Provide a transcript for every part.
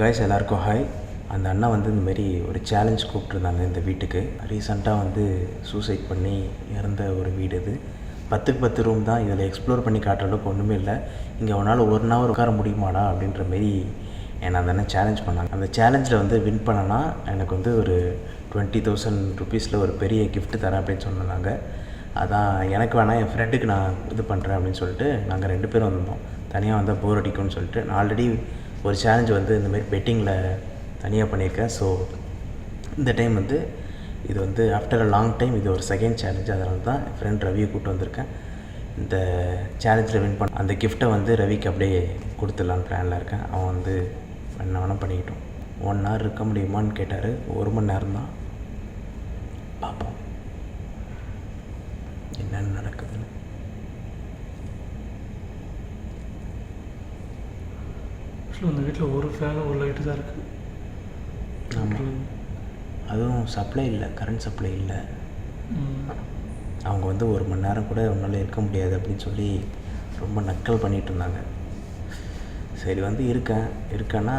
Guys எல்லாருக்கும் hi. அந்த அண்ணா வந்து இந்தமாரி ஒரு சேலஞ்ச் கூப்பிட்ருந்தாங்க இந்த வீட்டுக்கு. ரீசெண்டாக வந்து சூசைட் பண்ணி இறந்த ஒரு வீடு இது. 10க்கு 10 ரூம் தான். இதில் எக்ஸ்ப்ளோர் பண்ணி காட்டுற அளவுக்கு ஒன்றுமே இல்லை. இங்கே உன்னால் 1 ஹவர் உட்கார முடியுமாடா அப்படின்ற மாரி என்னை அந்த அண்ணன் சேலஞ்ச் பண்ணாங்க. அந்த சேலஞ்சில் வந்து வின் பண்ணனா எனக்கு வந்து ஒரு 20,000 ருபீஸில் ஒரு பெரிய கிஃப்ட் தரேன் அப்படின்னு சொன்னாங்க. அதான் எனக்கு வேணால் என் ஃப்ரெண்டுக்கு நான் இது பண்ணுறேன் அப்படின்னு சொல்லிட்டு நாங்கள் 2 பேரும் வந்தோம். தனியாக வந்தால் போர் அடிக்கும்னு சொல்லிட்டு நான் ஆல்ரெடி ஒரு சேலஞ்ச் வந்து இந்தமாரி பெட்டிங்கில் தனியாக பண்ணியிருக்கேன். ஸோ இந்த டைம் வந்து இது வந்து ஆஃப்டர் அ லாங் டைம் இது ஒரு செகண்ட் சேலஞ்சு. அதனால தான் என் ஃப்ரெண்ட் ரவியை கூப்பிட்டு வந்திருக்கேன். இந்த சேலஞ்சில் வின் பண்ண அந்த கிஃப்ட்டை வந்து ரவிக்கு அப்படியே கொடுத்துடலான்னு பிளானில் இருக்கேன். அவன் வந்து என்ன வேணால் பண்ணிக்கிட்டோம். 1 hour இருக்க முடியுமான்னு கேட்டார். 1 மணி நேரம் தான். பார்ப்போம் என்னென்ன நடக்குதுன்னு. அந்த வீட்டில் ஒரு ஃபேனு ஒரு லைட்டு தான் இருக்குது. ஆமாம், அதுவும் சப்ளை இல்லை, கரண்ட் சப்ளை இல்லை. அவங்க வந்து 1 மணி நேரம் கூட உன்னால் இருக்க முடியாது அப்படின்னு சொல்லி ரொம்ப நக்கல் பண்ணிகிட்டு இருந்தாங்க. சரி வந்து இருக்கேன்னா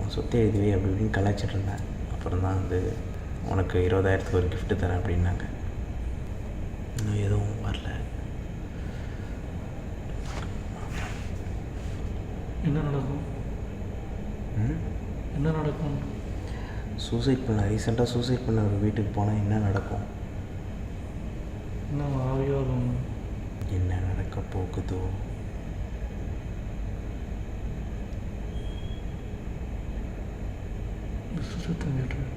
உன் சொத்தை எழுதுவே அப்படி இப்படின்னு கலாய்ச்சிட்டு இருந்தேன். அப்புறம் தான் வந்து உனக்கு 20,000க்கு ஒரு கிஃப்ட்டு தரேன் அப்படின்னாங்க. இன்னும் எதுவும் வரல. என்ன நடக்கும்? என்ன நடக்கும்? ரீசெண்டாக சூசைட் பண்ண ஒரு வீட்டுக்கு போனால் என்ன நடக்கும்? என்ன ஆவியாகும்? என்ன நடக்க போகுதோ? சத்தம் கேட்குது.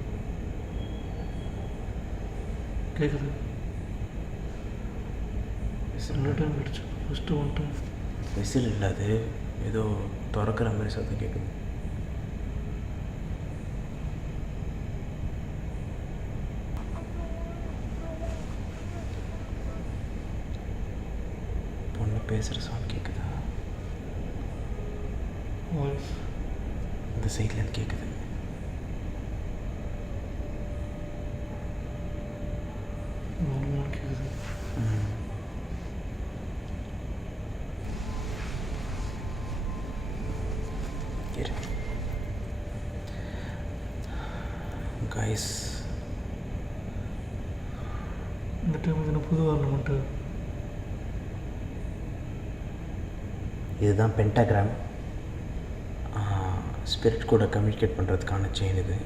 2 டைம் கேட்டுச்சு. ஃபஸ்ட்டு 1 டைம் விசில் இல்லாது ஏதோ திறக்கிற மாதிரி சத்தம் கேட்குது. பொண்ணு பேசுகிற சவுண்ட் கேட்குதா? வாய்ஸ் இந்த சைட்லேருந்து கேட்குது. நார்மலாக கேட்குது. கைஸ் இந்த டைம் இது புது ஆர்னமெண்ட்டு. இதுதான் பென்டாகிராம். ஸ்பிரிட் கூட கம்யூனிகேட் பண்ணுறதுக்கான செயின் இது.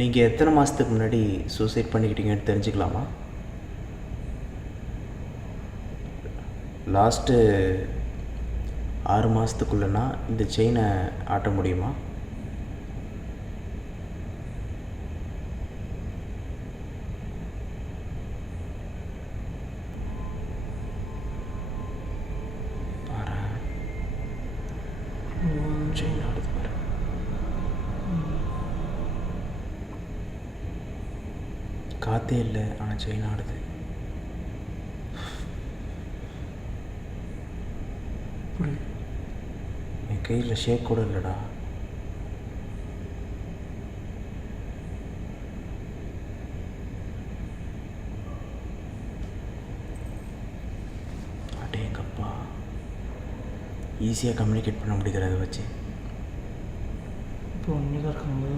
நீங்கள் எத்தனை மாதத்துக்கு முன்னாடி சூசைட் பண்ணிக்கிட்டீங்கன்னு தெரிஞ்சுக்கலாமா? லாஸ்ட்டு 6 மாதத்துக்குள்ளனா இந்த செயினை ஆட்ட முடியுமா? பாரு, செயின் ஆடுது பாரு. காற்றே இல்லை, ஆனால் செயின் ஆடுது. என் கையில் ஷேக் கூட இல்லைடா. அடேங்கப்பா, ஈஸியாக கம்யூனிகேட் பண்ண முடியுது அதை வச்சு. இப்போ இங்கே தான் இருக்காங்க.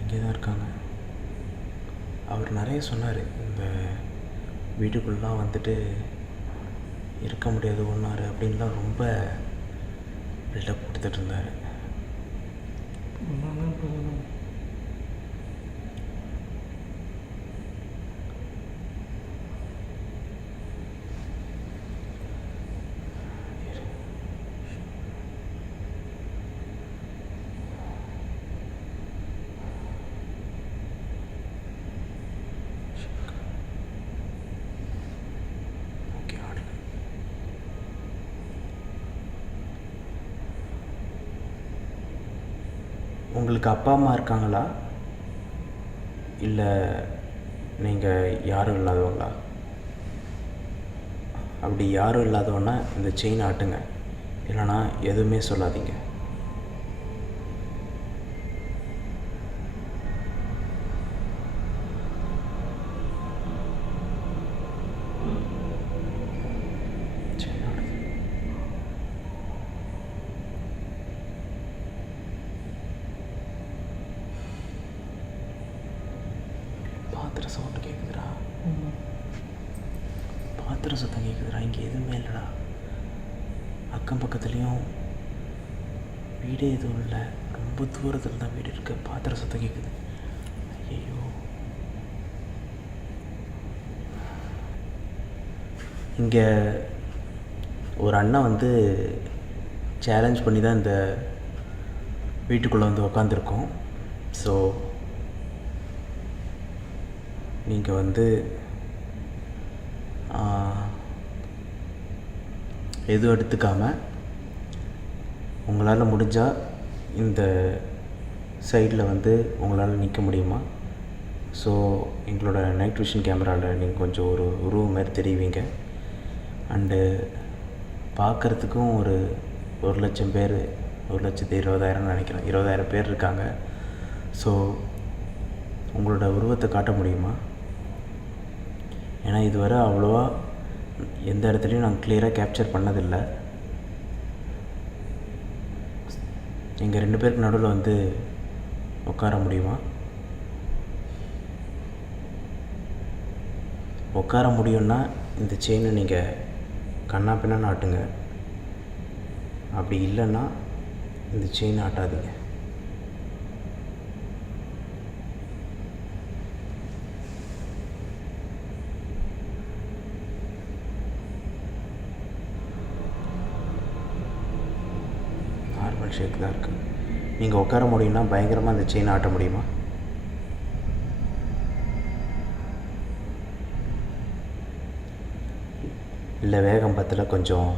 இங்கே தான் இருக்காங்க. அவர் நிறைய சொன்னார். இந்த வீட்டுக்குள்ளலாம் வந்துட்டு இருக்க முடியாது 1 hour அப்படின்லாம் ரொம்ப பில்டப் கொடுத்துட்டு இருந்தார். உங்களுக்கு அப்பா அம்மா இருக்காங்களா, இல்லை நீங்கள் யாரும் இல்லாதவங்களா? அப்படி யாரும் இல்லாதவன்னா இந்த செயின் ஆட்டுங்க, இல்லைனா எதுவுமே சொல்லாதீங்க. பாத்திரம் சத்தம் கேட்குதுடா. இங்கே எதுவுமே இல்லைடா. அக்கம் பக்கத்துலேயும் வீடே எதுவும் இல்லை. ரொம்ப தூரத்தில் தான் வீடு இருக்குது. பாத்திரம் சத்தம் கேட்குது. ஐயோ, இங்கே ஒரு அண்ணன் வந்து சேலஞ்ச் பண்ணி தான் இந்த வீட்டுக்குள்ளே வந்து உக்காந்துருக்கோம். ஸோ நீங்கள் வந்து எதுவும் எடுத்துக்காமல் உங்களால் முடிஞ்சால் இந்த சைடில் வந்து உங்களால் நிற்க முடியுமா? ஸோ எங்களோட நைட் விஷன் கேமராவில் நீங்கள் கொஞ்சம் ஒரு உருவம் மாதிரி தெரிவிங்க. அண்டு பார்க்குறதுக்கும் ஒரு 1,00,000 பேர், 1,20,000 நினைக்கிறேன், 20,000 பேர் இருக்காங்க. ஸோ உங்களோட உருவத்தை காட்ட முடியுமா? ஏன்னா இதுவரை அவ்வளோவா எந்த இடத்துலையும் நாங்கள் கிளியராக கேப்சர் பண்ணதில்லை. எங்கள் 2 பேருக்கு நடுவில் வந்து உட்கார முடியுமா? உட்கார முடியும்னா இந்த செயினை நீங்கள் கண்ணா பின்னான்னு ஆட்டுங்க. அப்படி இல்லைன்னா இந்த செயின் ஆட்டாதீங்க. நார்மல் ஷேக் தான் இருக்குது. நீங்கள் உட்கார முடியும்னா பயங்கரமாக அந்த செயின் ஆட்ட முடியுமா? இல்லை வேகம் பத்தில் கொஞ்சம்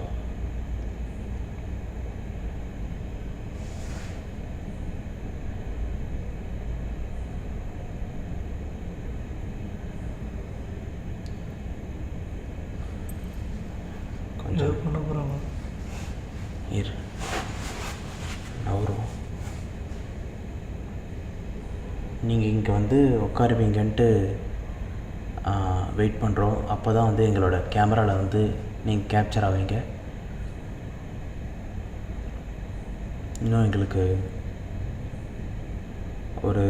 ஏதோ பண்ண போகிறாங்க. இரு நவரும். நீங்கள் இங்கே வந்து உட்காருவீங்கன்ட்டு வெயிட் பண்ணுறோம். அப்போ தான் வந்து எங்களோட கேமராவில் வந்து நீங்கள் கேப்சர் ஆவீங்க. இன்னும் எங்களுக்கு ஒரு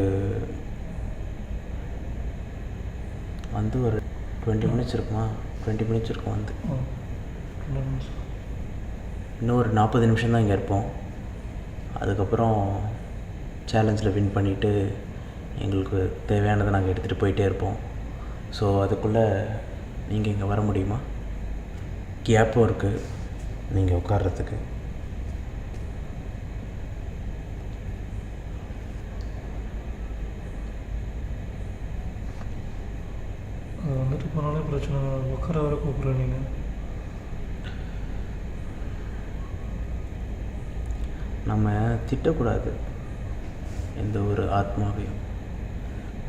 வந்து ஒரு 20 மினிட்ஸ் இருக்குமா? 20 மினிட்ஸ் இருக்கும் வந்து. இன்னும் ஒரு 40 நிமிஷம் தான் இங்கே இருப்போம். அதுக்கப்புறம் சேலஞ்சில் வின் பண்ணிவிட்டு எங்களுக்கு தேவையானதை நாங்கள் எடுத்துகிட்டு போயிட்டே இருப்போம். ஸோ அதுக்குள்ளே நீங்கள் இங்கே வர முடியுமா? கேப்பும் இருக்குது நீங்கள் உட்கார்றதுக்கு. அது வந்துட்டு போனாலே பிரச்சனை. உட்கார வர கூப்பிட்றேன். நீங்கள் நம்ம திட்டக்கூடாது எந்த ஒரு ஆத்மாவையும்.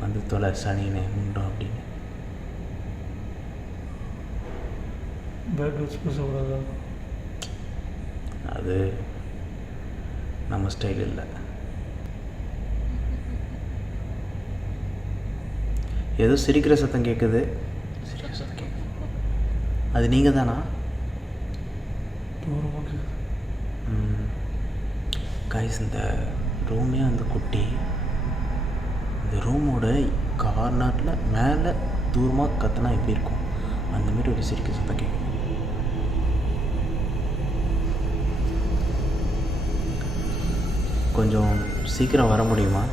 வந்து தொலை சனினே முண்டோம் அப்படின்னு. பேட் வேர்ட்ஸ் பேசக்கூடாதா? அது நம்ம ஸ்டைல் இல்லை. ஏதோ சிரிக்கிற சத்தம் கேட்குது. சிரிக்கிற சத்தம் கேட்குது. அது நீங்கள் தானா? தூரமாக கேட்குது. கைஸ், இந்த ரூமே வந்து குட்டி. இந்த ரூமோட கார்னரில் மேலே தூரமாக கத்தினா எப்படி இருக்கும் அந்தமாரி ஒரு சிரிக்க சத்தம் கேட்கும். கொஞ்சம் சீக்கிரம் வர முடியுமா?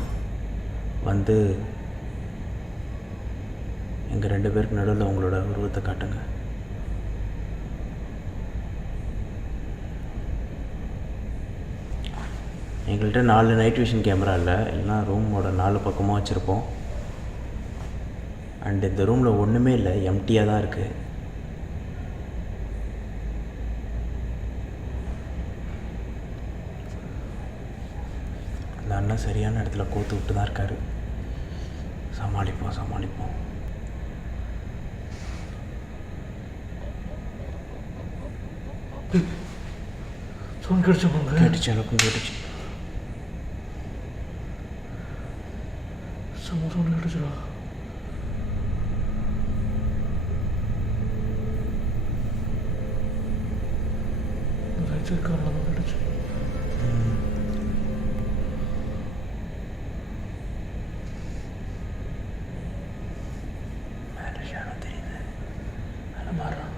வந்து எங்கள் 2 பேருக்கு நடுவில் உங்களோட உருவத்தை காட்டுங்க. எங்கள்கிட்ட 4 நைட் விஷன் கேமரா இல்லை. எல்லாம் ரூமோட 4 பக்கமாக வச்சுருப்போம். அண்ட் இந்த ரூமில் ஒன்றுமே இல்லை, எம்டியாக தான் இருக்குது. அந்த அண்ணன் சரியான இடத்துல கோத்து விட்டு தான் இருக்கார். சமாளிப்போம் சமாளிப்போம். சவுண்ட் கிடச்சோங்க. கேட்டுச்சு, எனக்கும் கேட்டுச்சு. சவுண்ட் கிடச்சுடா. ரைட் சைட் காரில் தான் கிடச்சு. மேலே ஷேடோ தெரியுது. அதில் மாறுறான்.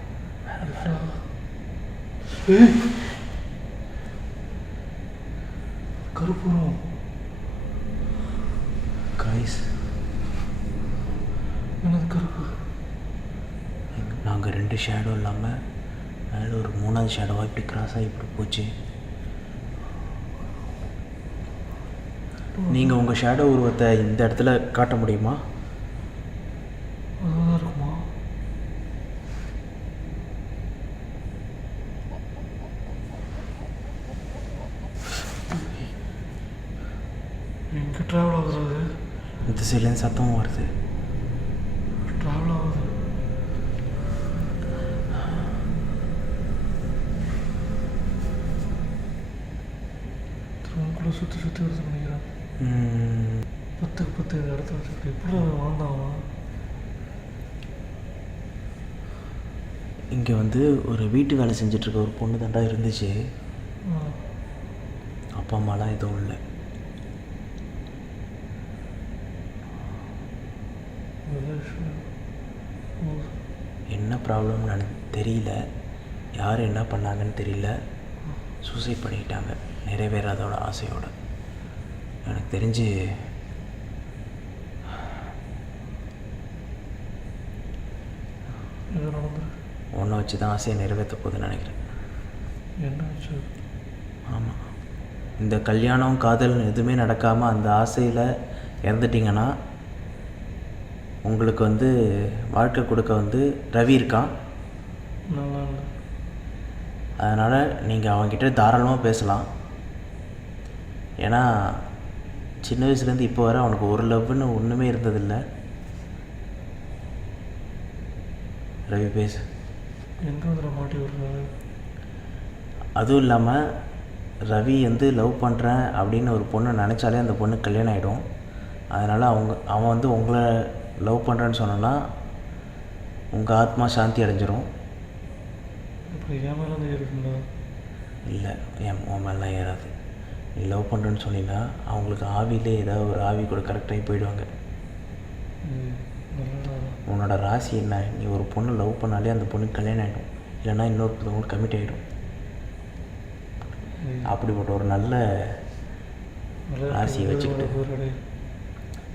ஏய் கருப்புறம் காய்ஸ், என்னது கருப்பு? நாங்கள் 2 ஷேடோ இல்லாமல் மேலே ஒரு 3வது ஷேடோவாக இப்படி கிராஸ் ஆகி இப்படி போச்சு. நீங்கள் உங்கள் ஷேடோ உருவத்தை இந்த இடத்துல காட்ட முடியுமா? அதுதான் இருக்குமா? எங்கே ட்ராவல் ஆகுது? இந்த சைட்லேருந்து சத்தமும் வருது. ட்ராவல் ஆகுது. ரூம்குள்ளே சுற்றி சுற்றி வருது நினைக்கிறேன். 10க்கு 10 இந்த இடத்துல வச்சுக்கிட்டு எப்படி வாழ்ந்தாவா? இங்கே வந்து ஒரு வீட்டு வேலை செஞ்சிட்ருக்க ஒரு பொண்ணு தாண்டா இருந்துச்சு. அப்பா அம்மாலாம் எதுவும் இல்லை. என்ன ப்ராப்ளம்னு எனக்கு தெரியல, யார் என்ன பண்ணாங்கன்னு தெரியல. சூசைட் பண்ணிக்கிட்டாங்க நிறைவேறாதோட ஆசையோடு. எனக்கு தெரிஞ்சு ஒன்றை வச்சு தான் ஆசையை நிறைவேற்ற போகுதுன்னு நினைக்கிறேன். என்ன ஆச்சு? ஆமாம், இந்த கல்யாணம் காதல் எதுவுமே நடக்காமல் அந்த ஆசையில் இறந்துட்டிங்கன்னா உங்களுக்கு வந்து வாழ்க்கை கொடுக்க வந்து ரவி இருக்கான். அதனால் நீங்கள் அவங்ககிட்ட தாராளமாக பேசலாம். ஏன்னா சின்ன வயசுலேருந்து இப்போ வரை அவனுக்கு ஒரு லவ்னு ஒன்றுமே இருந்ததில்லை. ரவி பேசு. எங்கே வந்து மாட்டி விடுறாரு? அதுவும் இல்லாமல் ரவி வந்து லவ் பண்ணுறேன் அப்படின்னு ஒரு பொண்ணை நினச்சாலே அந்த பொண்ணு கல்யாணம் ஆகிடும். அதனால் அவன் வந்து உங்களை லவ் பண்ணுறேன்னு சொன்னோன்னா உங்கள் ஆத்மா சாந்தி அடைஞ்சிரும். இப்போ என் மேலே வந்து ஏறிட்டுங்களா? இல்லை, உன் மேலாம் ஏறாது. நீ லவ் பண்ணுறேன்னு சொன்னீங்கன்னா அவங்களுக்கு ஆவிலே ஏதாவது ஒரு ஆவி கூட கரெக்டாகி போயிடுவாங்க. உன்னோட ராசி என்ன? நீ ஒரு பொண்ணு லவ் பண்ணாலே அந்த பொண்ணுக்கு கல்யாணம் ஆகிடும், இல்லைன்னா இன்னொருத்தவங்களுக்கு கமிட் ஆகிடும். அப்படிப்பட்ட ஒரு நல்ல ராசியை வச்சுக்கிட்டு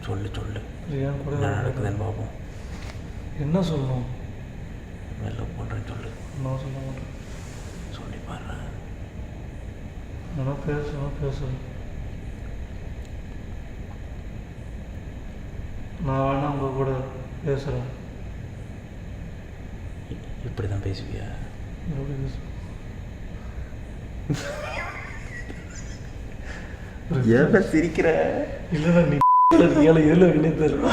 சொல்லு என்ன நடக்குதுன்னு பார்ப்போம். என்ன சொல்லணும்? லவ் பண்ணுறேன்னு சொல்லு. நான் சொல்ல மாட்டேன். சொல்லி பாரு. ஆனால் பேசுகிறேன். நான் வேணா உங்கள் கூட பேசுகிறேன். இப்படி தான் பேசுவியா? எப்படி பேசுவேன்? ஏன் சிரிக்கிற? இல்லைண்ணா, நீ ஏழை எதில் இருக்குன்னே தெரியல.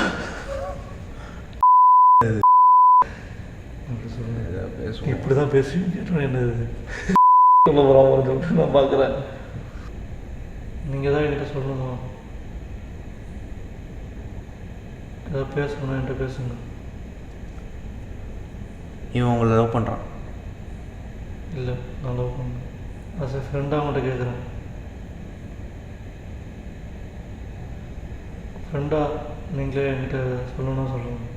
இப்படி தான் பேசி என்னது சொல்ல போகிறாங்க நான் பார்க்குறேன். நீங்கள் தான் என்கிட்ட சொல்லணுமா? ஏதாவது பேசணும்னா என்கிட்ட பேசுங்க. இவன் உங்களை லவ் பண்ணுறான்? இல்லை, நான் லவ் பண்ணேன். ஆஸ் எ ஃப்ரெண்டாக அவங்கள்ட்ட கேட்குறேன். ஃப்ரெண்டாக நீங்களே என்கிட்ட சொல்லணும்னா சொல்லுங்கள்.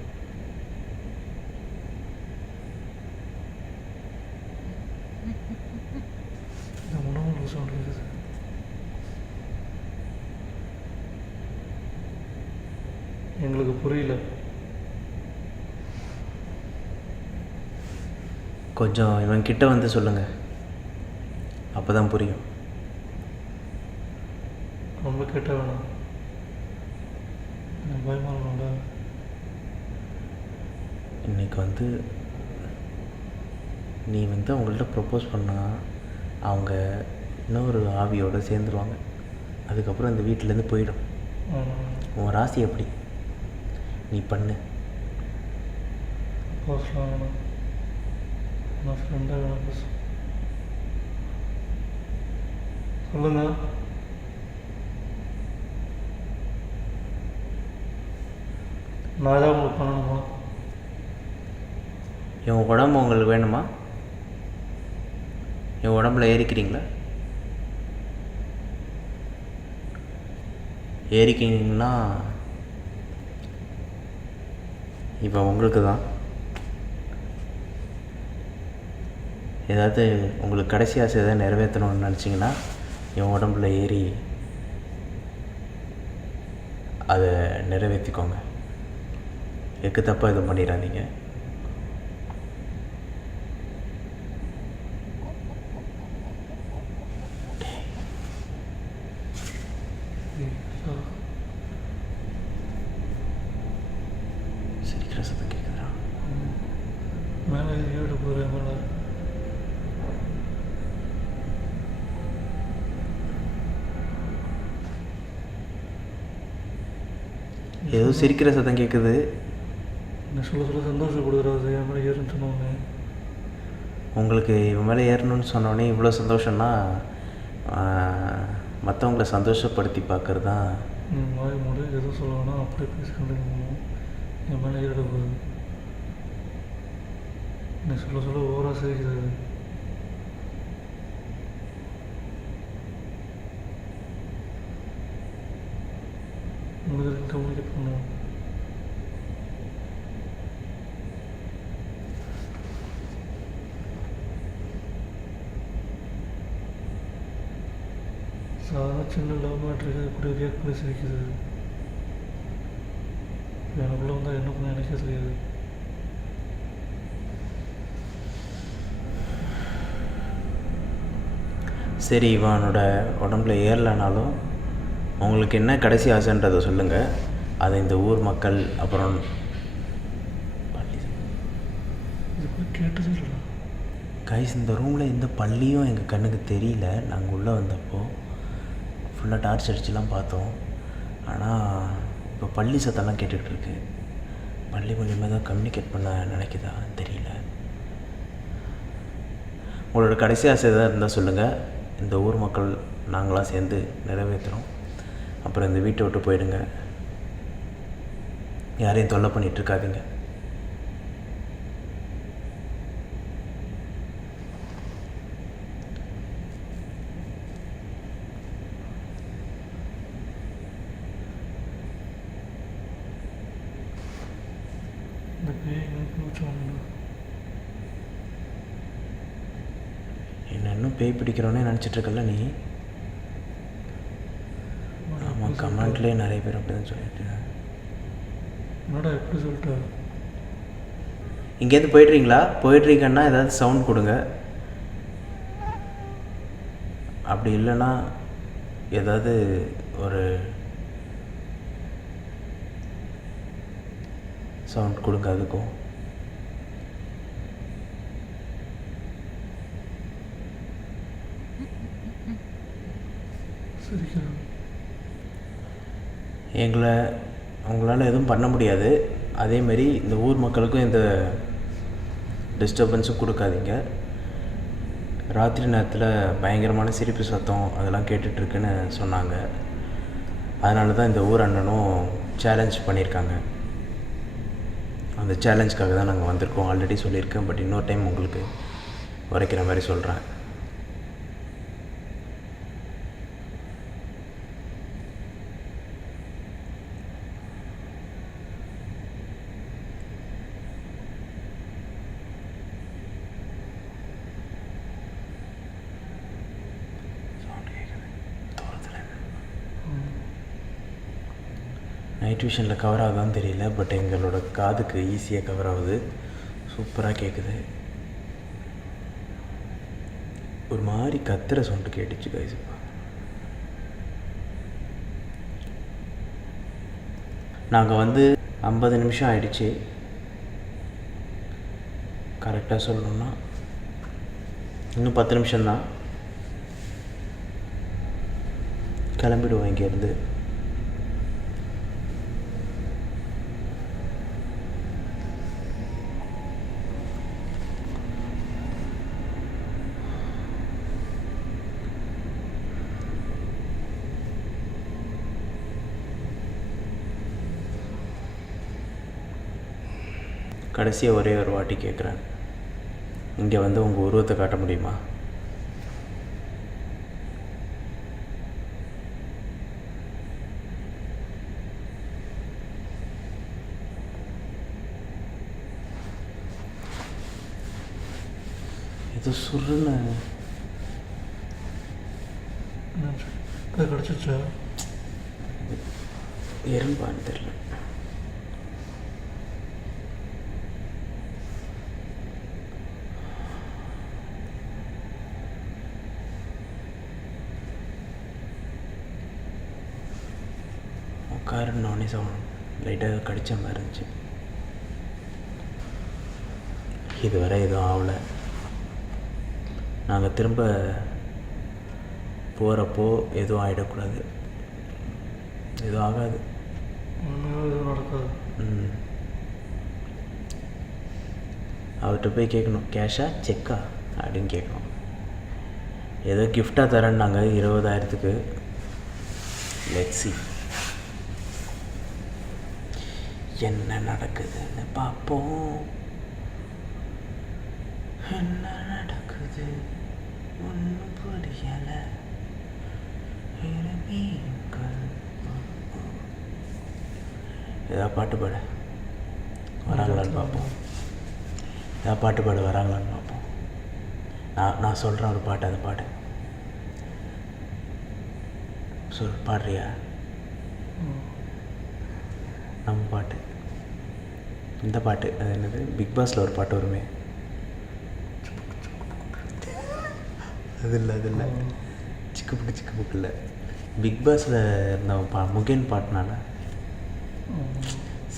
இந்த உணவு சவுண்ட் இருக்குது. எங்களுக்கு புரியல. கொஞ்சம் இவன் கிட்ட வந்து சொல்லுங்கள், அப்போ தான் புரியும். ரொம்ப கேட்ட வேணாம், எனக்கு பயமாகணும்ல. இன்றைக்கி வந்து நீ வந்து அவங்கள்ட்ட ப்ரப்போஸ் பண்ணால் அவங்க இன்னொரு ஆவியோடு சேர்ந்துருவாங்க. அதுக்கப்புறம் இந்த வீட்டிலேருந்து போயிடும். உன் ராசி எப்படி? நீ பண்ணு. ப்ரப்போஸ்லாம் வேணாம், நான் ஃப்ரெண்டாக வேணாம் பேச சொல்லுங்க. நான் ஏதாவது உங்களுக்கு பண்ணணுமா? என் உடம்பு உங்களுக்கு வேணுமா? என் உடம்புல ஏறிக்கிறீங்களா? ஏறிக்கிங்கன்னா இப்போ உங்களுக்கு தான். ஏதாவது உங்களுக்கு கடைசி ஆசை எதாவது நிறைவேற்றணும்னு நினச்சிங்கன்னா என் உடம்புல ஏறி அதை நிறைவேற்றிக்கோங்க. எக்கு தப்பாக எதுவும் பண்ணிடாதீங்க. சிரிக்கிற சத்தம் கேட்குதுடா. மேலே ஏடு போகிறேன் மேலே. ஏதோ சிரிக்கிற சத்தம் கேட்குது. என்ன சொல்ல சந்தோஷப்படுறாது என் மேலே ஏறுன்னு சொன்னோன்னே. உங்களுக்கு இவன் மேலே ஏறணும்னு சொன்னோடனே இவ்வளோ சந்தோஷம்னா மற்றவங்கள சந்தோஷப்படுத்தி பார்க்குறது தான். வாய் மூடு, எதுவும் சொல்லணும்னா அப்படியே பேசிக்கொண்டு என் மேலே ஏறிட போகுது. நீ சொல்ல ஓவராக சிரிக்கிறது. உங்களுக்கு கம்யூனிகேட் பண்ணுவோம். சாதாரண சின்ன லவ் மேட்ருக்கு இப்படி ரியாக்ட் பண்ணி சிரிக்குது. எனக்குள்ளே வந்தால் என்ன பண்ண எனக்கே தெரியாது. சரி, இவனோட உடம்புல ஏறலைனாலும் உங்களுக்கு என்ன கடைசி ஆசைன்றதை சொல்லுங்கள். அதை இந்த ஊர் மக்கள் அப்புறம் இது கேட்டது இல்லை கைஸ். இந்த ரூமில் எந்த பள்ளியும் எங்கள் கண்ணுக்கு தெரியல. நாங்கள் உள்ளே வந்தப்போ ஃபுல்லாக டார்ச் அடிச்சுலாம் பார்த்தோம். ஆனால் இப்போ பள்ளி சத்தம்லாம் கேட்டுக்கிட்டு இருக்கு. பள்ளி மூலியமாக தான் கம்யூனிகேட் பண்ண நினைக்குதா தெரியல. உங்களோட கடைசி ஆசை எதாவது இருந்தால் சொல்லுங்கள். இந்த ஊர் மக்கள் நாங்களாம் சேர்ந்து நிறைவேற்றுறோம். அப்புறம் இந்த வீட்டை விட்டு போயிடுங்க. யாரையும் தொல்லை பண்ணிகிட்ருக்காதீங்க. இந்த பேய் எனக்கு வச்சோம்னா என்ன இன்னும் பேய் பிடிக்கிறோன்னே நினச்சிட்ருக்கல நீ. ஆமாம், கமெண்ட்லேயே நிறைய பேர் அப்படி தான் சொல்லிட்டு. என்னடா எப்படி சொல்லிட்ட? இங்கேருந்து போய்ட்றீங்களா? போய்ட்றீங்கன்னா ஏதாவது சவுண்ட் கொடுங்க. அப்படி இல்லைன்னா ஏதாவது ஒரு சவுண்ட் கொடுங்க. அதுக்கும் சிரிக்கிறேன். எங்களை அவங்களால எதுவும் பண்ண முடியாது. அதேமாரி இந்த ஊர் மக்களுக்கும் எந்த டிஸ்டர்பன்ஸும் கொடுக்காதீங்க. ராத்திரி நேரத்தில் பயங்கரமான சிரிப்பு சத்தம் அதெல்லாம் கேட்டுட்ருக்குன்னு சொன்னாங்க. அதனால தான் இந்த ஊர் அண்ணனும் சேலஞ்ச் பண்ணியிருக்காங்க. அந்த சேலஞ்சுக்காக தான் நாங்கள் வந்திருக்கோம். ஆல்ரெடி சொல்லியிருக்கேன், பட் இன்னொரு டைம் உங்களுக்கு உரைக்கிற மாதிரி சொல்கிறேன். நைட் விஷனில் கவர் ஆகுதான்னு தெரியல, பட் எங்களோட காதுக்கு ஈஸியாக கவர் ஆகுது. சூப்பராக கேட்குது. ஒரு மாதிரி கத்துற சவுண்டு கேட்டுச்சு கைஸ். நாங்கள் வந்து 50 நிமிஷம் ஆயிடுச்சு. கரெக்டாக சொல்லணுன்னா இன்னும் 10 நிமிஷம்தான். கிளம்பிடுவோம் இங்கேருந்து. கடைசியாக ஒரே ஒரு வாட்டி கேட்குறேன், இங்கே வந்து உங்கள் உருவத்தை காட்ட முடியுமா? ஏதோ சுருன்னு கிடச்சிச்சா? எறும்பான்னு தெரியல. உட்காருன்னொடனே சவுண்ட் லைட்டாக கடித்த மாதிரி இருந்துச்சு. இதுவரை எதுவும் ஆகலை. நாங்கள் திரும்ப போகிறப்போ எதுவும் ஆகிடக்கூடாது. எதுவும் ஆகாது. எதுவும் நடக்காது. அவர்கிட்ட போய் கேட்கணும், கேஷா செக்கா அப்படின்னு கேட்கணும். ஏதோ கிஃப்டாக தரேன்னாங்க 20,000க்கு. லெட்ஸி என்ன நடக்குதுன்னு பார்ப்போம். என்ன நடக்குது ஒன்றும் புரியலை. ஏதாவது பாட்டு பாட வராங்களான்னு பார்ப்போம். ஏதாவது பாட்டு பாட வராங்களான்னு பார்ப்போம். நான் சொல்கிறேன் ஒரு பாட்டு, அந்த பாட்டு பாடுறியா? நம்ம பாட்டு, இந்த பாட்டு, அது என்னது, பிக் பாஸில் ஒரு பாட்டு வருமே, அது இல்லை சிக்கு புக்கு இல்லை, பிக் பாஸில் இருந்த முகேன் பாட்டுனால.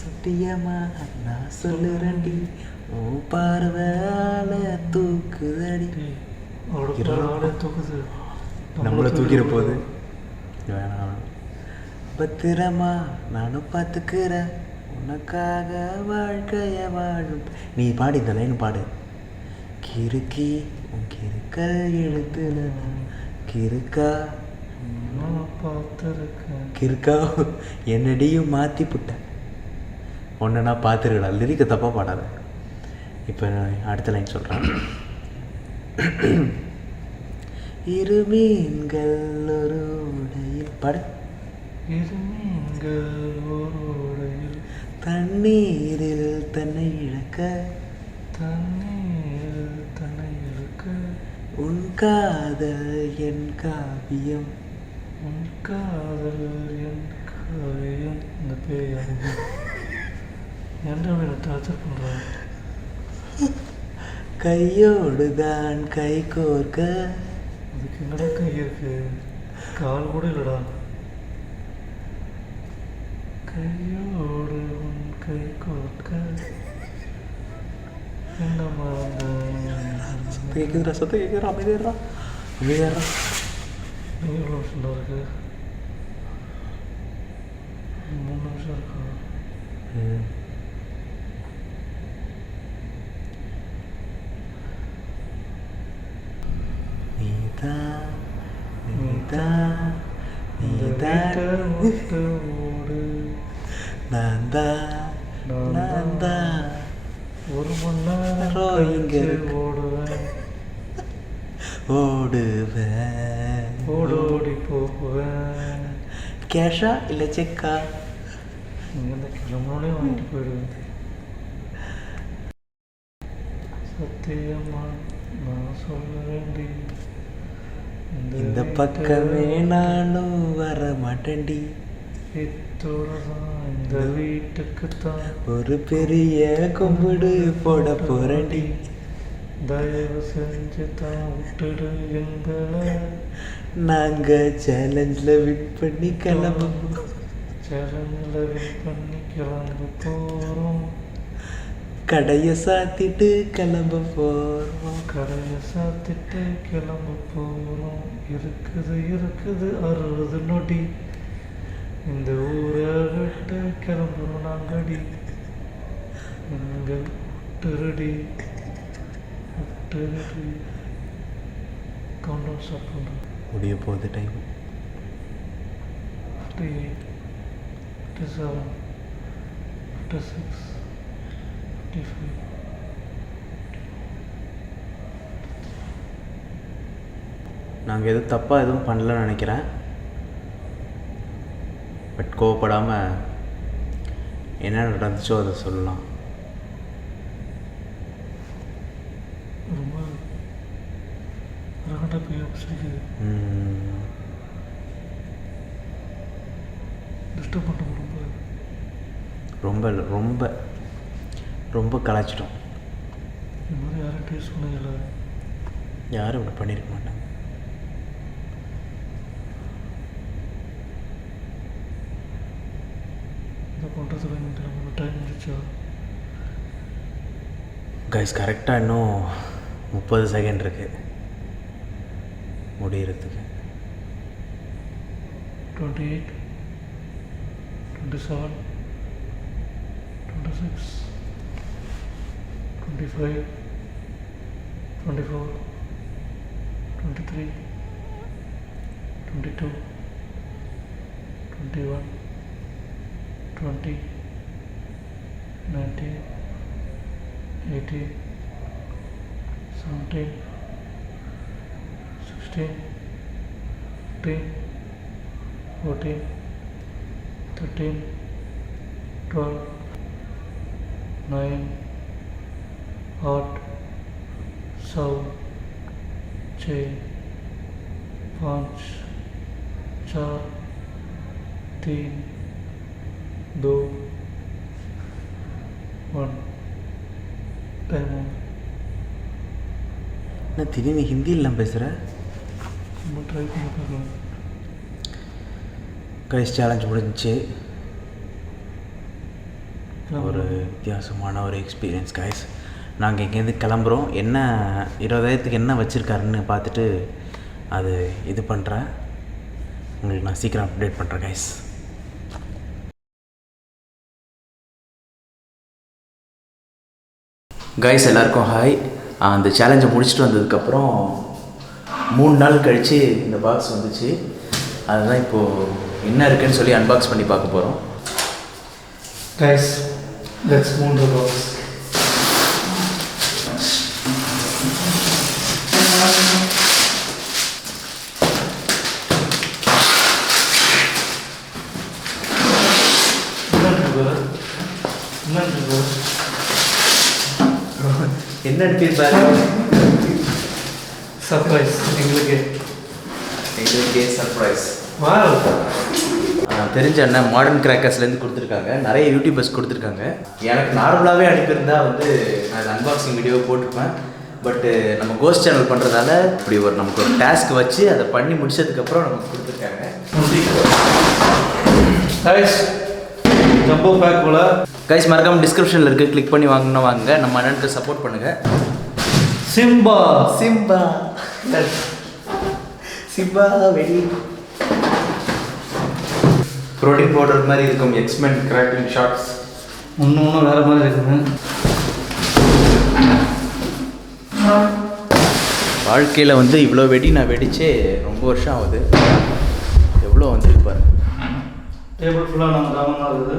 சத்தியமா நான் சொல்லுறேன்டி உன் பார்வையால தூக்குதடி. தூக்குது, நம்மளை தூக்கிற போது வேணாம். பத்திரமா நானும் பார்த்துக்கிறேன் உனக்காக வாழ்க்கைய வாழும். நீ பாடி இந்த லைன் பாடு. கிறுக்கி உன் கிறுக்கல் எழுத்துல கிறுக்கா பார்த்துருக்கேன், கிறுக்கா என்னடியும் மாற்றி புட்டேன் ஒன்று நான் பார்த்துருக்கடா. லிரிக்கை தப்பாக பாடாத. இப்போ அடுத்த லைன் சொல்கிறேன். இரு மீன்கள் ஒரு உடையில் பாடு. இரு மீன்கள் ஒரு உடையில் தண்ணீரில் தன்னை இழக்க, தண்ணீரில் தன்னை இழுக்க, உன் காதல் என் காவியம், உன் காதல் என் காவியம். இந்த பேய் எந்த வேலை டார்ச்சர் பண்ணுறேன். கையோடு தான் கை கோர்க்க. அதுக்கு என்னடா கை இருக்கு, கால் கூட இல்லைடா. கையோடு உன் கை கோர்க்க என்ன மறந்த. கேட்குதுடா, சத்தம் கேட்குறா. அமைதியா அமைதியா. நீ எவ்வளோ நிமிஷம் இருக்கு? 3 நிமிஷம் இருக்கா? ஒரு மணி நேரம் இங்கே ஓடுவேன், ஓடுவேன், ஓடி போவேன். கேஷா இல்லை செக்கா? இங்கேருந்து கிளம்புனே வாங்கிட்டு போயிடுவேன். சத்தியமா நான் சொல்ல வேண்டி இந்த பக்கமே நானும் வர மாட்டேன்டி. இத்தோடதான் இந்த வீட்டுக்குத்தான் ஒரு பெரிய கும்பிடு போட போறேன்டி. தயவு செஞ்சு தான் விட்டுடு எங்களை. நாங்கள் சேலஞ்சில் வின் பண்ணி கிளம்புவோம். சேலஞ்சில் வின் பண்ணி கிளம்ப போகிறோம். கடையை சாத்திட்டு கிளம்ப போகிறோம். கடையை சாத்திட்டு கிளம்ப போகிறோம். இருக்குது 60 நொடி. இந்த ஊரை விட்டு கிளம்புறோம் நாங்கடி. எங்கள் விட்டுருடி விட்டுருடி. கவுண்டவுன் ஸ்டார்ட் பண்ணுறோம். முடிய போகுது டைம். 58, 57, 56, 55. நாங்கள் எதுவும் தப்பாக எதுவும் பண்ணலன்னு நினைக்கிறேன். பட் கோவப்படாமல் என்ன நடந்துச்சோ அதை சொல்லலாம். ரொம்ப சைலண்டாக போய் சிரிக்குது. டிஸ்டர்ப் பண்ணுறோம் ரொம்ப ரொம்ப ரொம்ப ரொம்ப கலாச்சிட்டோம். இது மாதிரி யாரும் டேஸ்ட் பண்ணதில்லை. யாரும் இப்படி பண்ணியிருக்க மாட்டாங்க. இதை பண்ணுறதுல எனக்கு நம்ம டைம் முடிச்சா கைஸ் கரெக்டாக இன்னும் 30 செகண்ட் இருக்குது முடிகிறதுக்கு. 28, 27, 26, 25, 24, 23, 22, 21, 20, 19, 18, 17, 16, 15, 14, 13, 12, 9, 8, 7, 6, 5, 4, 3, 2, 1. டைம் என்ன திடீர்னு ஹிந்திலாம் பேசுகிற? நம்ம ட்ரை பண்ணி பார்க்கலாம். கைஸ் சேலஞ்ச் முடிஞ்சிச்சு. ஒரு வித்தியாசமான ஒரு எக்ஸ்பீரியன்ஸ் கைஸ். நாங்கள் இங்கேருந்து கிளம்புறோம். என்ன 20,000க்கு என்ன வச்சுருக்காருன்னு பார்த்துட்டு அது இது பண்ணுறேன். உங்களுக்கு நான் சீக்கிரம் அப்டேட் பண்ணுறேன் கைஸ். கைஸ் எல்லாருக்கும் ஹாய். அந்த சேலஞ்சை முடிச்சுட்டு வந்ததுக்கப்புறம் 3 நாள் கழித்து இந்த பாக்ஸ் வந்துச்சு. அதுதான் இப்போது என்ன இருக்குன்னு சொல்லி அன்பாக்ஸ் பண்ணி பார்க்க போகிறோம். Guys, let's move the box. என்ன ஃபீட்பேக்? சர்ப்ரைஸ் எங்களுக்கே சர்ப்ரைஸ். வாவ். தெரிஞ்ச அண்ணன் மாடர்ன் கிராக்கர்ஸ்லேருந்து கொடுத்துருக்காங்க. நிறைய யூடியூபர்ஸ் கொடுத்துருக்காங்க. எனக்கு நார்மலாகவே அனுப்பியிருந்தா வந்து நான் அன்பாக்சிங் வீடியோ போட்டிருப்பேன். பட்டு நம்ம கோஸ்ட் சேனல் பண்ணுறதால இப்படி நமக்கு ஒரு டாஸ்க் வச்சு அதை பண்ணி முடிச்சதுக்கப்புறம் நமக்கு கொடுத்துருக்காங்க. கைஸ் ஜம்போ பேக் போல. கைஸ் மறக்காமல் டிஸ்கிரிப்ஷனில் இருக்குது, கிளிக் பண்ணி வாங்கினா வாங்க. நம்ம அண்ணனுக்கு சப்போர்ட் பண்ணுங்கள். சிம்பா சிம்பா சிம்பா வெடி ப்ரோட்டீன் பவுடர் மாதிரி இருக்கும். எக்ஸ்மென் கிராக்லிங் ஷார்ட்ஸ் ஒன்றும் வேறு மாதிரி இருக்குங்க. வாழ்க்கையில் வந்து இவ்வளோ வெடி நான் வெடிச்சே ரொம்ப வருஷம் ஆகுது. எவ்வளோ வந்துருக்கு பாரு. டேபிள் ஃபுல்லாக நம்ம கிராமமாக இருக்குது.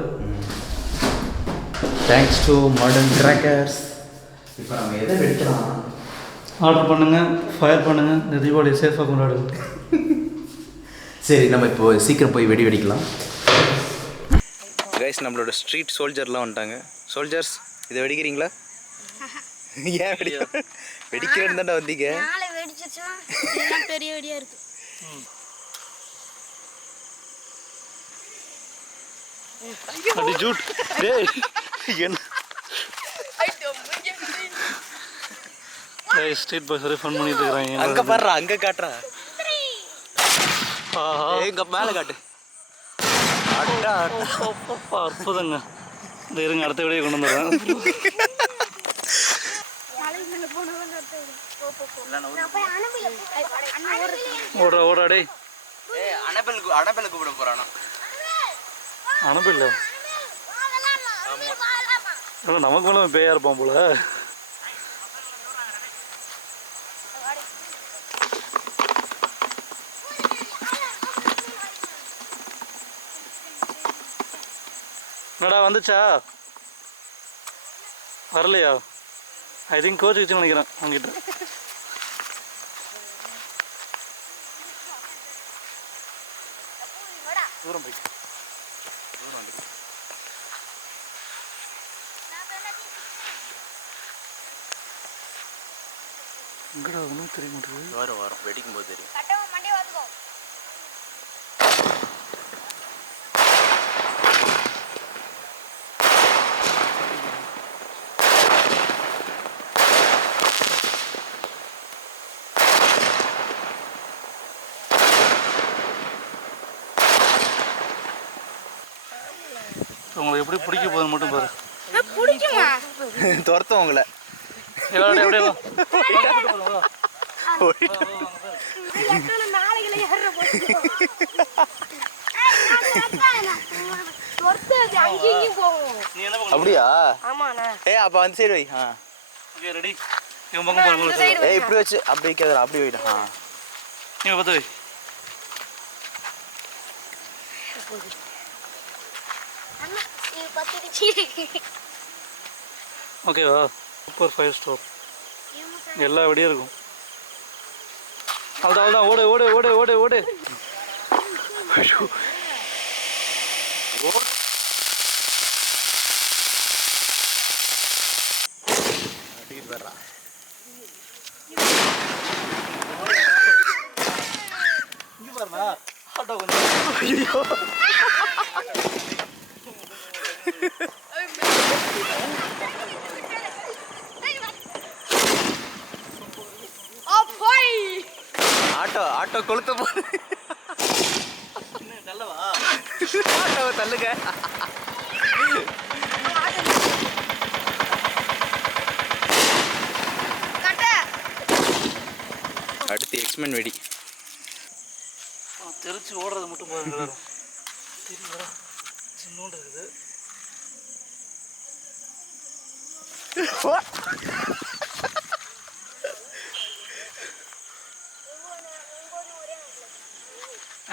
Thanks to modern crackers. இப்போ நம்ம எதை வெடிக்கலாம்? ஆர்டர் பண்ணுங்கள், ஃபயர் பண்ணுங்கள். இந்த தீபாவளி சேஃபாக கொண்டாடுங்க. சரி நம்ம இப்போ சீக்கிரம் போய் வெடி வெடிக்கலாம். கைஸ் நம்மளோட ஸ்ட்ரீட் சோல்ஜர்லாம் வந்துட்டாங்க. சோல்ஜர்ஸ் இதை வெடிக்கிறீங்களா? ஏன் வெடிக்கிறேன்னு தானே வந்தீங்க? பெரிய வெடியா இருக்கு. அடி ஜூட் டேய் என்ன டேய் ஸ்ட்ரீட் பாய் சரி ஃபன் பண்ணிட்டு இருக்காங்க. அங்க பாருடா, அங்க காட்றா. எங்க மேல காட்டு. அடடா அற்புதங்க. இந்த இருங்க அடுத்த வீடியோ கொண்டு வந்துடுறேன். ஓடுறா டேய். அனபெல் கூப்பிட போறானா? அனபெல் நமக்கு மேலே பேயா இருப்பான் போல. என்னடா வந்துச்சா? வரலையா? ஐ திங்க் கோச்சுக்கிச்சுன்னு நினைக்கிறேன் அவங்ககிட்ட. தூரம் போய் எங்கடா ஒன்றும் தெரிய மாட்டேங்குது. வரும் வரும் வெடிக்கும் போது தெரியும். கட்டவன் மண்டையை பார்த்துக்கோ. உங்களை எப்படி பிடிக்க போகுதுன்னு மட்டும் பாரு. பிடிக்குமா? துரத்தும் உங்களை. அப்படியா? அப்ப அந்த சைடு வை. ரெடி. இவன் பக்கம் பாருங்க. இப்படி வச்சு அப்படி வைக்காத, அப்படி வைடா. இவன் பார்த்து வை. ஓகேவா? Super 5 star. எல்லா வெடியும் இருக்கும். அவ்வளோதான். ஓடு ஓடு ஓடு ஓடு ஓடு. ஆட்டோ கொஞ்சம் ஆட்டோ கொளுத்த போகுது. ஆட்டோவை தள்ளுங்க. அடுத்து எக்ஸ்மென் வெடி. தெரிச்சு ஓடுறது மட்டும் பாருங்க. தெரியுதா? சின்னோண்டு இருக்குது.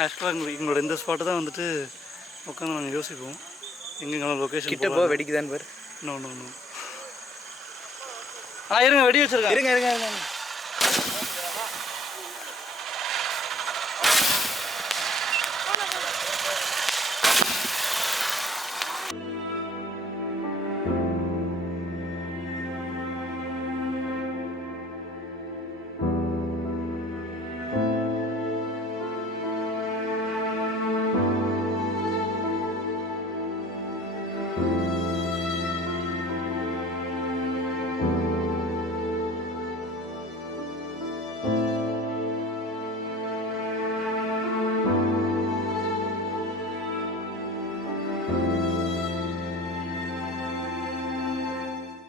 ஆக்சுவலாக எங்களோட இந்த ஸ்பாட்டு தான் வந்துட்டு உட்காந்து நாங்கள் யோசிப்போம் எங்கெங்கெல்லாம் லொக்கேஷன் கிட்ட போ வெடிக்குதான்னு பாரு. No no no. இருங்க வெடி வச்சிருக்கேன். இருங்க இருங்க இருங்க.